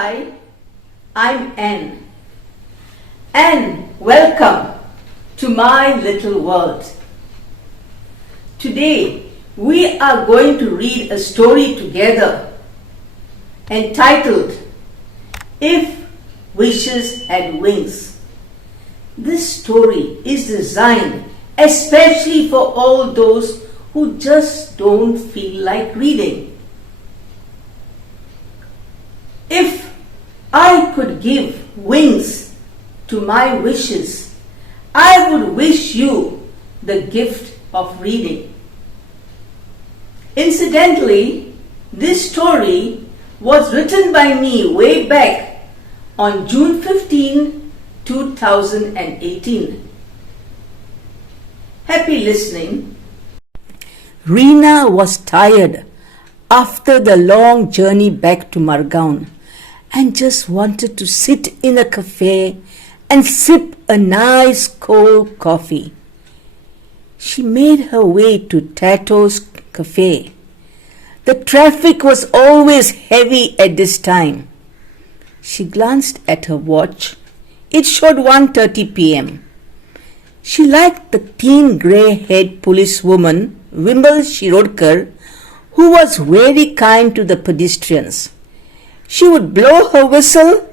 Hi, I'm Ann. Ann, welcome to my little world. Today, we are going to read a story together entitled If Wishes Had Wings. This story is designed especially for all those who just don't feel like reading. If I could give wings to my wishes, I would wish you the gift of reading. Incidentally, this story was written by me way back on June 15, 2018. Happy listening. Reena was tired after the long journey back to Margaon and just wanted to sit in a cafe and sip a nice cold coffee. She made her way to Tato's cafe. The traffic was always heavy at this time. She glanced at her watch. It showed 1:30 p.m. She liked the thin grey-haired policewoman, Wimble Shirodkar, who was very kind to the pedestrians. She would blow her whistle,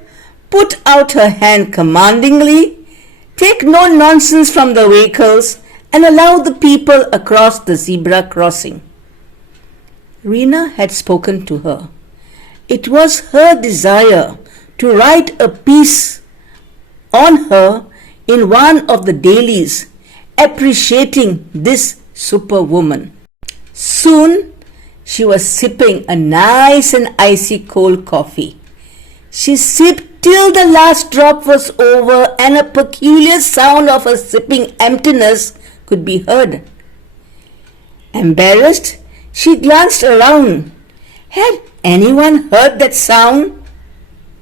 put out her hand commandingly, take no nonsense from the vehicles, and allow the people across the zebra crossing. Reena had spoken to her. It was her desire to write a piece on her in one of the dailies, appreciating this superwoman. Soon, she was sipping a nice and icy cold coffee. She sipped till the last drop was over and a peculiar sound of her sipping emptiness could be heard. Embarrassed, she glanced around. Had anyone heard that sound?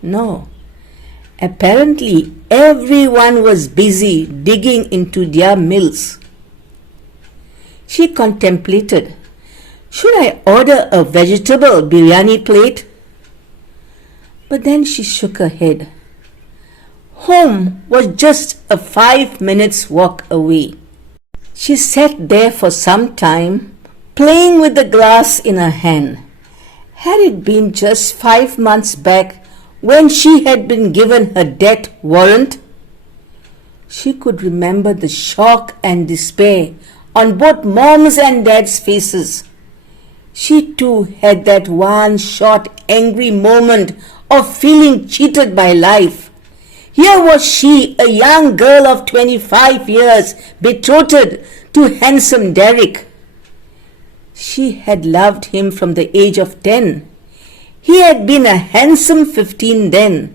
No. Apparently, everyone was busy digging into their mills. She contemplated. Should I order a vegetable biryani plate? But then she shook her head. Home was just a 5 minutes walk away. She sat there for some time, playing with the glass in her hand. Had it been just 5 months back when she had been given her death warrant? She could remember the shock and despair on both Mom's and Dad's faces. She too had that one short angry moment of feeling cheated by life. Here was she, a young girl of 25 years, betrothed to handsome Derek. She had loved him from the age of 10. He had been a handsome 15 then.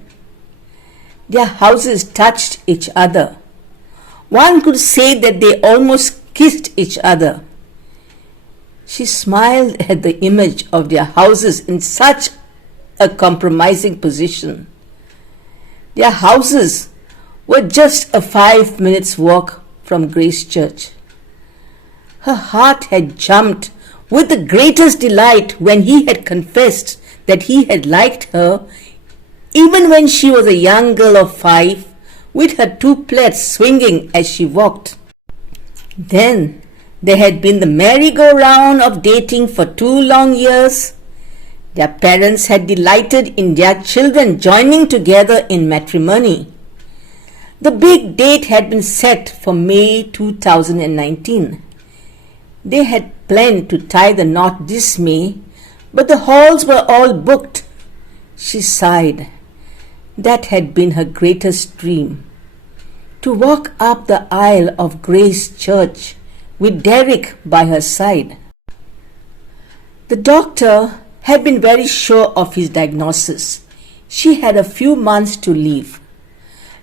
Their houses touched each other. One could say that they almost kissed each other. She smiled at the image of their houses in such a compromising position. Their houses were just a 5 minutes walk from Grace Church. Her heart had jumped with the greatest delight when he had confessed that he had liked her, even when she was a young girl of 5, with her 2 plaits swinging as she walked. Then there had been the merry-go-round of dating for 2 long years. Their parents had delighted in their children joining together in matrimony. The big date had been set for May 2019. They had planned to tie the knot this May, but the halls were all booked. She sighed. That had been her greatest dream. To walk up the aisle of Grace Church with Derek by her side. The doctor had been very sure of his diagnosis. She had a few months to live.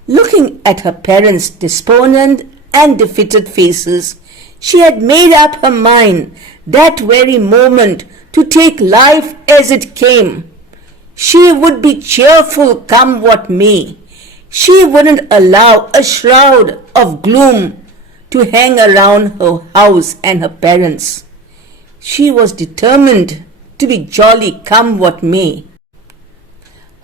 Looking at her parents' despondent and defeated faces, she had made up her mind that very moment to take life as it came. She would be cheerful come what may. She wouldn't allow a shroud of gloom to hang around her house and her parents. She was determined to be jolly come what may.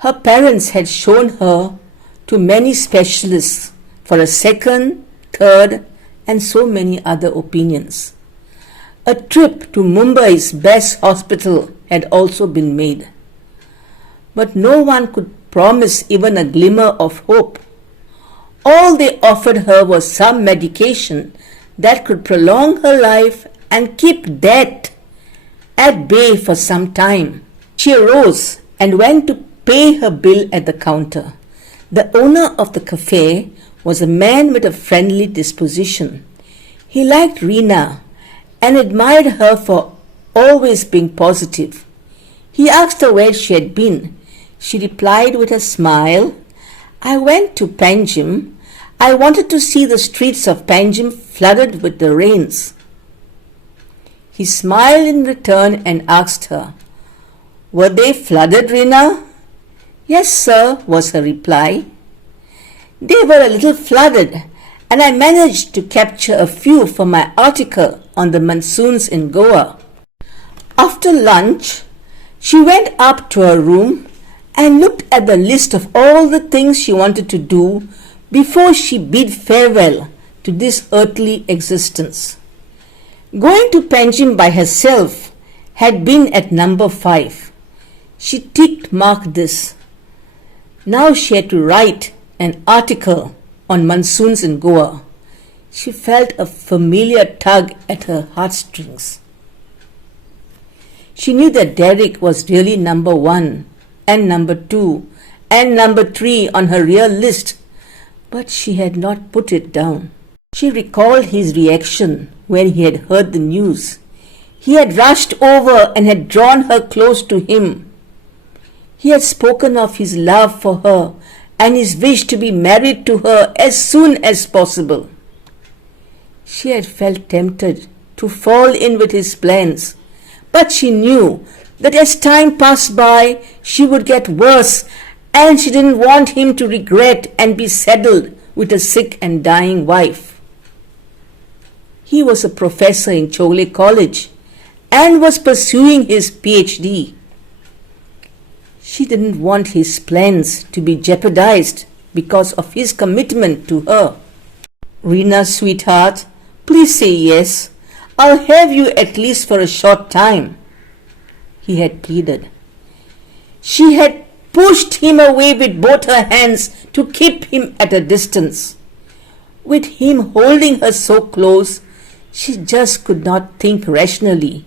Her parents had shown her to many specialists for a second, third, and so many other opinions. A trip to Mumbai's best hospital had also been made. But no one could promise even a glimmer of hope. All they offered her was some medication that could prolong her life and keep death at bay for some time. She arose and went to pay her bill at the counter. The owner of the cafe was a man with a friendly disposition. He liked Reena and admired her for always being positive. He asked her where she had been. She replied with a smile, "I went to Panjim. I wanted to see the streets of Panjim flooded with the rains." He smiled in return and asked her, "Were they flooded, Reena?" "Yes, sir," was her reply. "They were a little flooded, and I managed to capture a few for my article on the monsoons in Goa." After lunch, she went up to her room and looked at the list of all the things she wanted to do before she bid farewell to this earthly existence. Going to Panjim by herself had been at number 5. She tick-marked this. Now she had to write an article on monsoons in Goa. She felt a familiar tug at her heartstrings. She knew that Derek was really number 1 and number 2 and number 3 on her real list, but she had not put it down. She recalled his reaction when he had heard the news. He had rushed over and had drawn her close to him. He had spoken of his love for her and his wish to be married to her as soon as possible. She had felt tempted to fall in with his plans, but she knew that as time passed by, she would get worse, and she didn't want him to regret and be saddled with a sick and dying wife. He was a professor in Chole College and was pursuing his PhD. She didn't want his plans to be jeopardized because of his commitment to her. "Reena, sweetheart, please say yes. I'll have you at least for a short time," he had pleaded. She had pushed him away with both her hands to keep him at a distance. With him holding her so close, she just could not think rationally.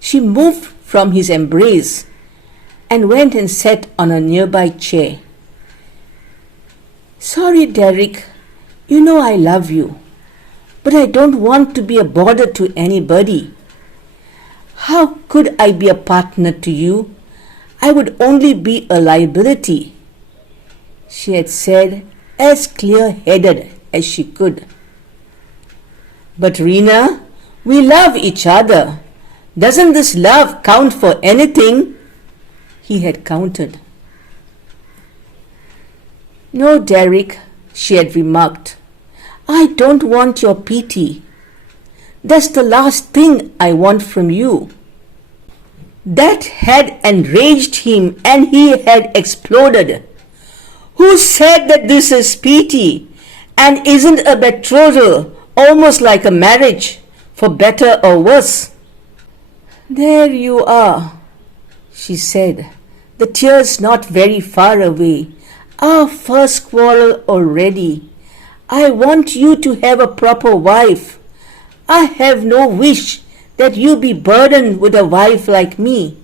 She moved from his embrace and went and sat on a nearby chair. "Sorry, Derek. You know I love you, but I don't want to be a bother to anybody. How could I be a partner to you? I would only be a liability," she had said, as clear-headed as she could. "But Reena, we love each other. Doesn't this love count for anything?" he had countered. "No, Derek," she had remarked. "I don't want your pity. That's the last thing I want from you." That had enraged him and he had exploded. "Who said that this is pity? And isn't a betrothal almost like a marriage, for better or worse?" "There you are," she said, the tears not very far away. "Our first quarrel already. I want you to have a proper wife. I have no wish that you be burdened with a wife like me.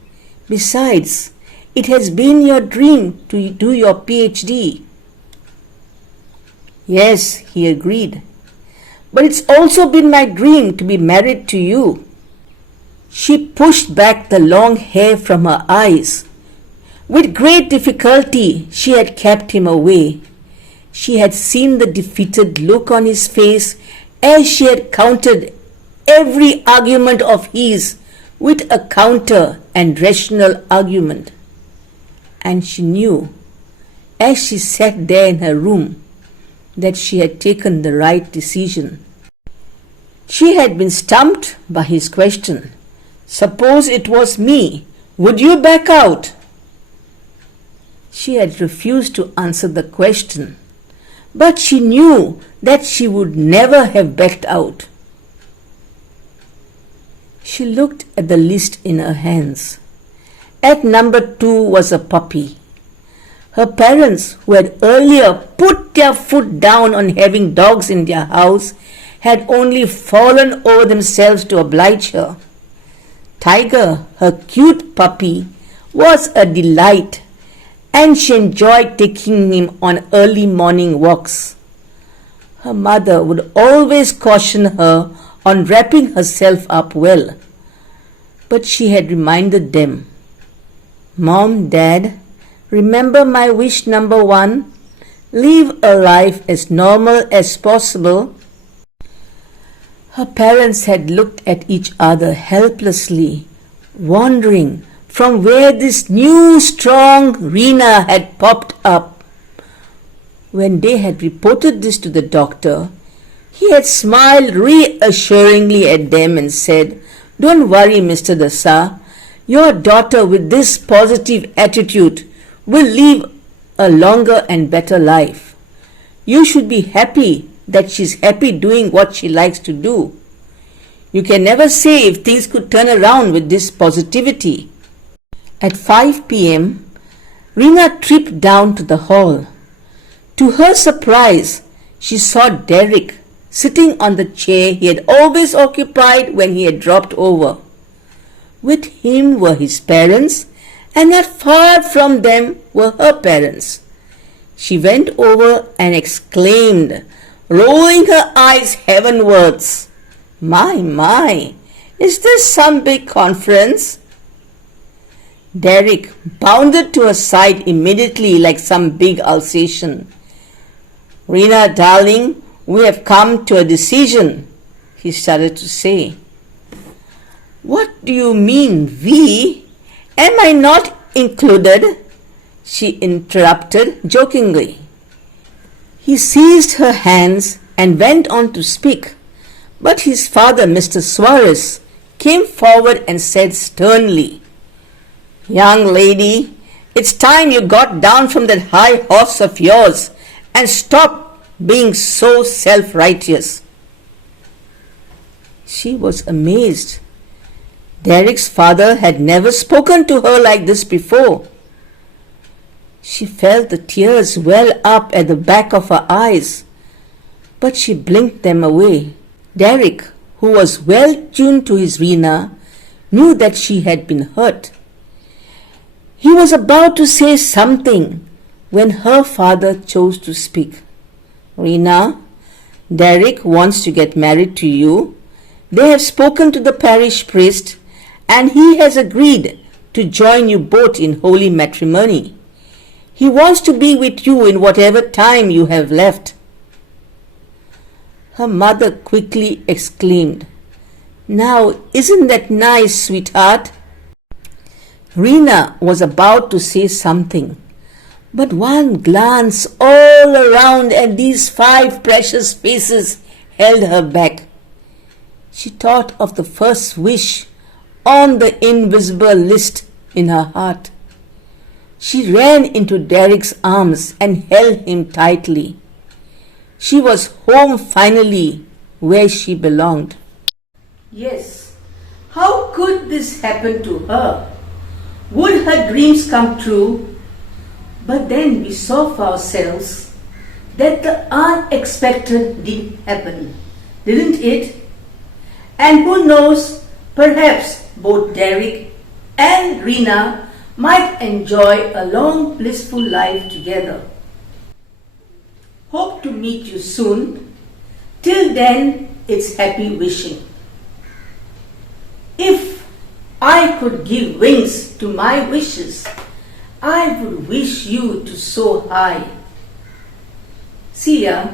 Besides, it has been your dream to do your PhD." "Yes," he agreed, "but it's also been my dream to be married to you." She pushed back the long hair from her eyes. With great difficulty, she had kept him away. She had seen the defeated look on his face as she had countered every argument of his with a counter and rational argument. And she knew, as she sat there in her room, that she had taken the right decision. She had been stumped by his question. "Suppose it was me, would you back out?" She had refused to answer the question, but she knew that she would never have backed out. She looked at the list in her hands. At number 2 was a puppy. Her parents, who had earlier put their foot down on having dogs in their house, had only fallen over themselves to oblige her. Tiger, her cute puppy, was a delight, and she enjoyed taking him on early morning walks. Her mother would always caution her on wrapping herself up well, but she had reminded them, "Mom, Dad, remember my wish number 1? Live a life as normal as possible." Her parents had looked at each other helplessly, wondering from where this new strong Rena had popped up. When they had reported this to the doctor, he had smiled reassuringly at them and said, "Don't worry, Mr. de Souza. Your daughter with this positive attitude will live a longer and better life. You should be happy that she's happy doing what she likes to do. You can never say if things could turn around with this positivity." At 5 p.m., Rena tripped down to the hall. To her surprise, she saw Derek sitting on the chair he had always occupied when he had dropped over. With him were his parents, and not far from them were her parents. She went over and exclaimed, rolling her eyes heavenwards, My, is this some big conference?" Derek bounded to her side immediately like some big Alsatian. "Rena, darling, we have come to a decision," he started to say. "What do you mean, we? Am I not included?" she interrupted jokingly. He seized her hands and went on to speak, but his father, Mr. Suarez, came forward and said sternly, "Young lady, it's time you got down from that high horse of yours and stopped being so self-righteous." She was amazed. Derek's father had never spoken to her like this before. She felt the tears well up at the back of her eyes, but she blinked them away. Derek, who was well tuned to his Rena, knew that she had been hurt. He was about to say something when her father chose to speak. "Rena, Derek wants to get married to you. They have spoken to the parish priest, and he has agreed to join you both in holy matrimony. He wants to be with you in whatever time you have left." Her mother quickly exclaimed, "Now, isn't that nice, sweetheart?" Rena was about to say something, but one glance all around at these 5 precious faces held her back. She thought of the first wish on the invisible list in her heart. She ran into Derek's arms and held him tightly. She was home finally, where she belonged. Yes, how could this happen to her? Would her dreams come true? But then we saw for ourselves that the unexpected did happen, didn't it? And who knows, perhaps both Derek and Rena might enjoy a long, blissful life together. Hope to meet you soon. Till then, it's happy wishing. If I could give wings to my wishes, I would wish you to soar high. See ya.